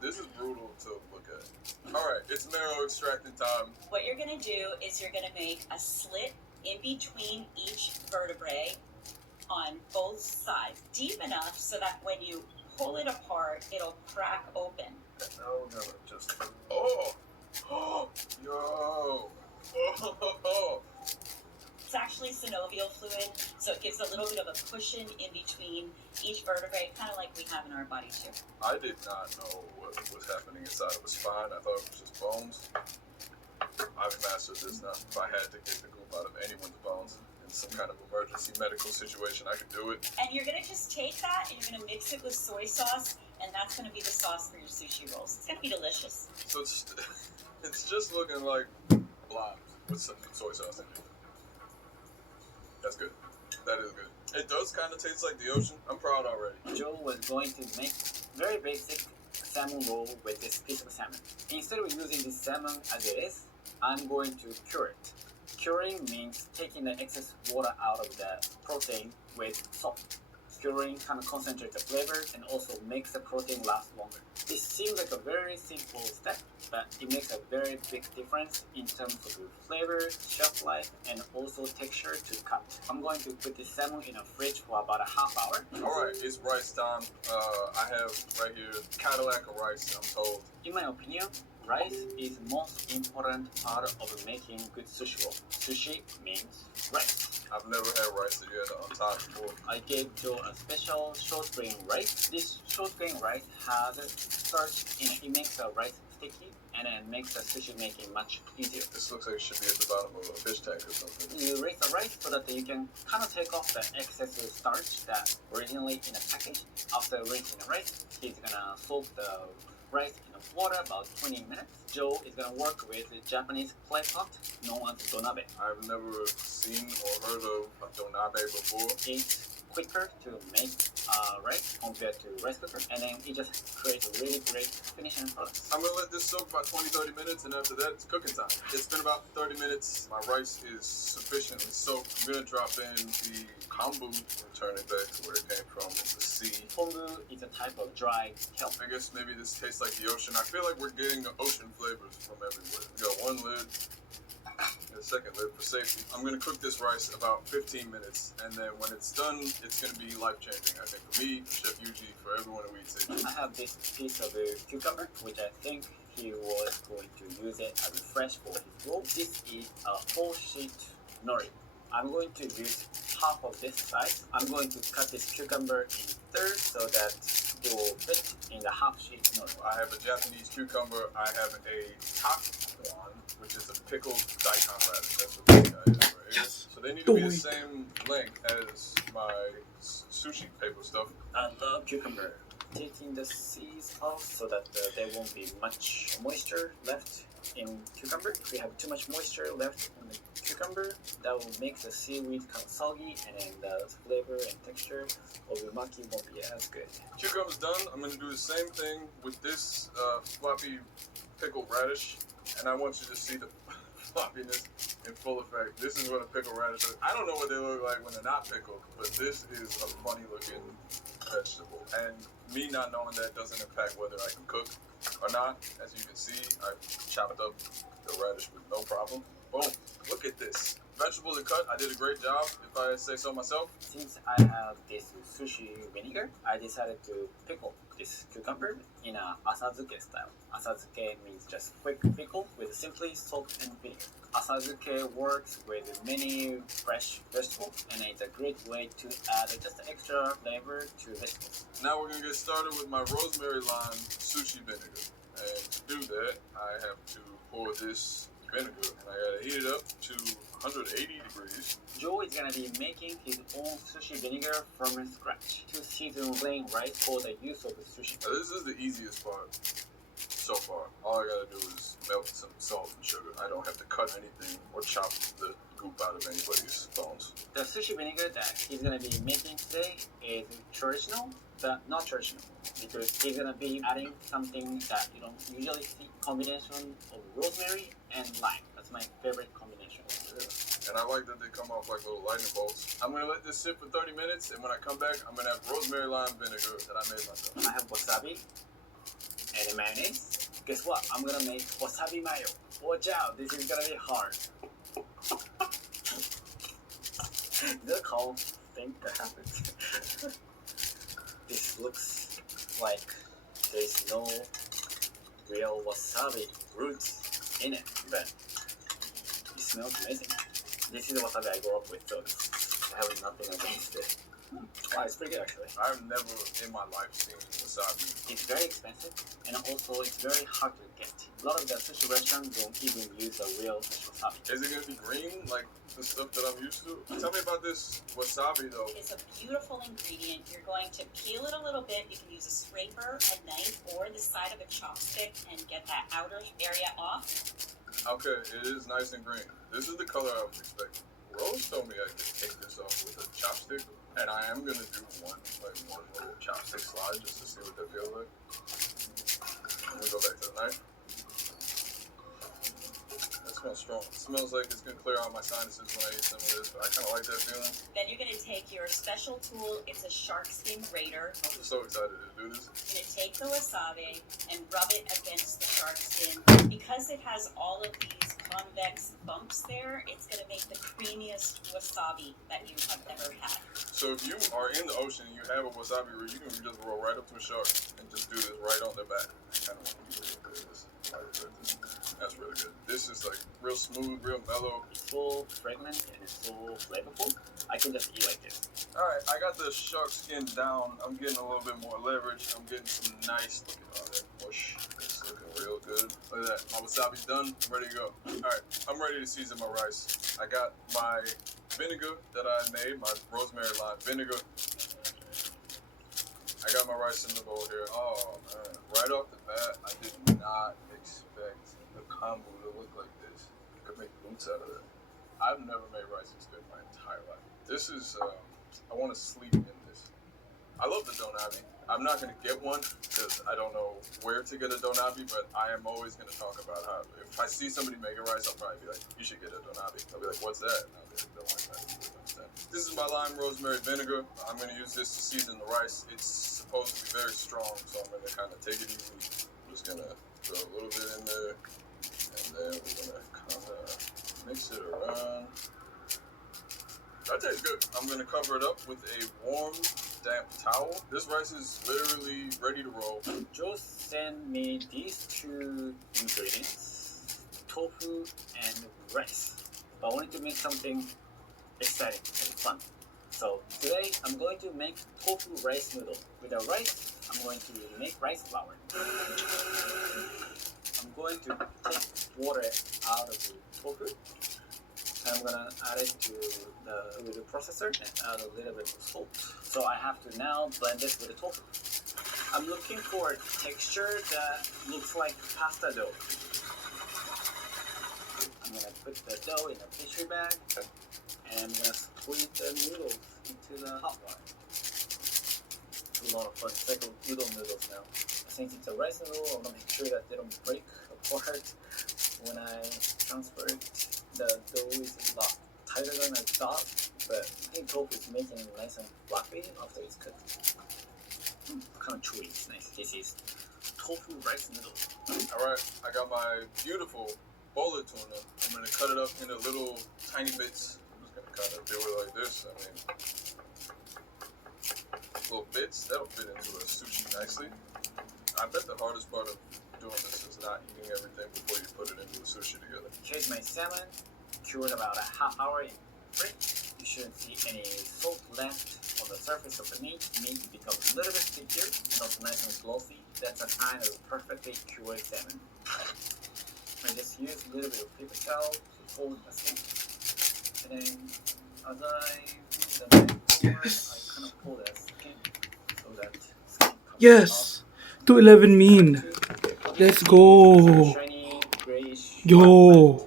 This is brutal to look at. Alright, it's marrow extracting time. What you're going to do is you're going to make a slit in between each vertebrae on both sides, deep enough so that when you pull it apart, it'll crack open. No, just... Oh! Oh! Yo! Oh! It's actually synovial fluid, so it gives a little bit of a cushion in between each vertebrae, kind of like we have in our body too. I did not know what was happening inside of a spine. I thought it was just bones. I've mastered this now. If I had to get the goop out of anyone's bones in some kind of emergency medical situation, I could do it. And you're going to just take that and you're going to mix it with soy sauce, and that's going to be the sauce for your sushi rolls. It's going to be delicious. So it's just looking like blobs with some soy sauce in it. That's good. That is good. It does kind of taste like the ocean. I'm proud already. Joe was going to make very basic salmon roll with this piece of salmon. Instead of using this salmon as it is, I'm going to cure it. Curing means taking the excess water out of the protein with salt. Curing kind of concentrates the flavors and also makes the protein last longer. This seems like a very simple step, but it makes a very big difference in terms of the flavor, shelf life, and also texture to cut. I'm going to put this salmon in a fridge for about a half hour. Alright, it's rice time. I have right here Cadillac of rice, I'm told. In my opinion, rice is the most important part of making good sushi roll. Sushi means rice. I've never had rice that you had on top before. I gave Joe a special short grain rice. This short grain rice has starch in it. It makes the rice sticky and it makes the sushi making much easier. This looks like it should be at the bottom of a fish tank or something. You raise the rice so that you can kind of take off the excess starch that originally in the package. After rinsing the rice, he's gonna soak the rice in water about 20 minutes. Joe is gonna work with the Japanese clay pot known as donabe. I've never seen or heard of a donabe before. It's quicker to make rice compared to rice cooker, and then it just creates a really great finishing product. I'm gonna let this soak about 20-30 minutes, and after that it's cooking time. It's been about 30 minutes. My rice is sufficiently soaked. I'm gonna drop in the kombu, return it back to where it came from, the sea. Kombu is a type of dry kelp. I guess maybe this tastes like the ocean. I feel like we're getting ocean flavors from everywhere. We got one lid, and a second lid for safety. I'm gonna cook this rice about 15 minutes, and then when it's done, it's gonna be life-changing. I think for me, for Chef Yuji, for everyone who eats it. I have this piece of cucumber, which I think he was going to use it as a fresh for his roll. This is a full sheet nori. I'm going to use half of this size. I'm going to cut this cucumber in thirds so that it will fit in the half sheet nori. I have a Japanese cucumber. I have a takuan, which is a pickled daikon radish. That's what this guy is right here. So they need to be the same length as my sushi paper stuff. I love cucumber. Taking the seeds off so that there won't be much moisture left in cucumber. If we have too much moisture left in the cucumber, that will make the seaweed kind of soggy, and then the flavor and texture of the maki won't be as good. Cucumber's done. I'm going to do the same thing with this floppy pickled radish, and I want you to see the floppiness in full effect. This is what a pickled radish is. I don't know what they look like when they're not pickled, but this is a funny looking vegetable. And me not knowing that doesn't impact whether I can cook or not. As you can see, I chopped up the radish with no problem. Boom, look at this. Vegetables are cut. I did a great job, if I say so myself. Since I have this sushi vinegar, I decided to pickle this cucumber in a asazuke style. Asazuke means just quick pickle with simply salt and vinegar. Asazuke works with many fresh vegetables, and it's a great way to add just extra flavor to vegetables. Now we're going to get started with my rosemary lime sushi vinegar. And to do that, I have to pour this vinegar, and I gotta heat it up to 180 degrees. Joe is gonna be making his own sushi vinegar from scratch to season plain rice for the use of the sushi. Now, this is the easiest part so far. All I gotta do is melt some salt and sugar. I don't have to cut anything or chop the goop out of anybody's bones. The sushi vinegar that he's gonna be making today is traditional, but not traditional, because he's gonna be adding something that you don't usually see. Combination of rosemary and lime. That's my favorite combination. Yeah. And I like that they come off like little lightning bolts. I'm gonna let this sit for 30 minutes, and when I come back, I'm gonna have rosemary lime vinegar that I made myself. I have wasabi, and mayonnaise. Guess what? I'm gonna make wasabi mayo. Watch out, this is gonna be hard. The calm thing that happened. This looks like there's no real wasabi roots in it, but it smells amazing. This is the wasabi I grew up with, so I have nothing against it. Wow, it's pretty good actually. I've never in my life seen wasabi. It's very expensive, and also it's very hard to get. A lot of the sushi restaurants don't even use the real fresh wasabi. Is it gonna be green like the stuff that I'm used to? Tell me about this wasabi though. It's a beautiful ingredient. You're going to peel it a little bit. You can use a scraper, a knife, or the side of a chopstick and get that outer area off. Okay, it is nice and green. This is the color I was expecting. Rose told me I could take this off with a chopstick, and I am gonna do one little chopstick slide just to see what that feels like. Let me go back to the knife. That smells strong. It smells like it's gonna clear out my sinuses when I eat some of this, but I kind of like that feeling. Then you're going to take your special tool. It's a shark skin grater. I'm just so excited to do this. You're going to take the wasabi and rub it against the shark skin. Because it has all of these convex bumps there, it's going to make the creamiest wasabi that you have ever had. So if you are in the ocean and you have a wasabi root, you can just roll right up to a shark and just do this right on their back. I kind of want to do this. That's really good. This is like real smooth, real mellow. It's so fragrant and it's so flavorful. I can just eat like this. Alright, I got the shark skin down. I'm getting a little bit more leverage. I'm getting some nice, look at all that mush. It's looking real good. Look at that. My wasabi's done. I'm ready to go. Alright, I'm ready to season my rice. I got my vinegar that I made, my rosemary lime vinegar. I got my rice in the bowl here. Oh man, right off the bat, I did not expect the kombu to look like this. I could make boots out of it. I've never made rice this good in my entire life. This is, I want to sleep in this. I love the donabi. I'm not going to get one because I don't know where to get a donabi, but I am always going to talk about how, if I see somebody make a rice, I'll probably be like, you should get a donabi. I'll be like, what's that? And I'll be like, don't like that. This is my lime rosemary vinegar. I'm going to use this to season the rice. It's supposed to be very strong, so I'm going to kind of take it easy. I'm just going to throw a little bit in there, and then we're going to kind of mix it around. That tastes good. I'm going to cover it up with a warm, damp towel. This rice is literally ready to roll. Joe sent me these two ingredients, tofu and rice. But I wanted to make something exciting and fun. So today I'm going to make tofu rice noodle. With the rice, I'm going to make rice flour. I'm going to take water out of the tofu. And I'm gonna add it to the little processor and add a little bit of salt. So I have to now blend this with the tofu. I'm looking for a texture that looks like pasta dough. I'm gonna put the dough in a pastry bag and I'm gonna squeeze the noodles into the hot water. It's a lot of fun. It's like udon noodles now. Since it's a rice noodle, I'm gonna make sure that they don't break apart when I transfer it. The dough is a lot tighter than I thought, but I think tofu is making it nice and fluffy after it's cooked. Kind of chewy. It's nice. This is tofu rice noodles. Alright, I got my beautiful bowl of tuna. I'm going to cut it up into little tiny bits. I'm just going to kind of do it like this. I mean, little bits. That'll fit into a sushi nicely. I bet the hardest part of doing this is not eating everything before you put it into the sushi together. Here's my salmon, cured about a half hour in fridge. You shouldn't see any salt left on the surface of the meat. Meat becomes a little bit stickier and also nice and glossy. That's a sign of perfectly cured salmon. I just use a little bit of paper towel to hold the skin. And then as I move the knife forward, I kind of pull that skin so that skin comes Yes! 211 mean. Let's go! shiny, grayish. Yo!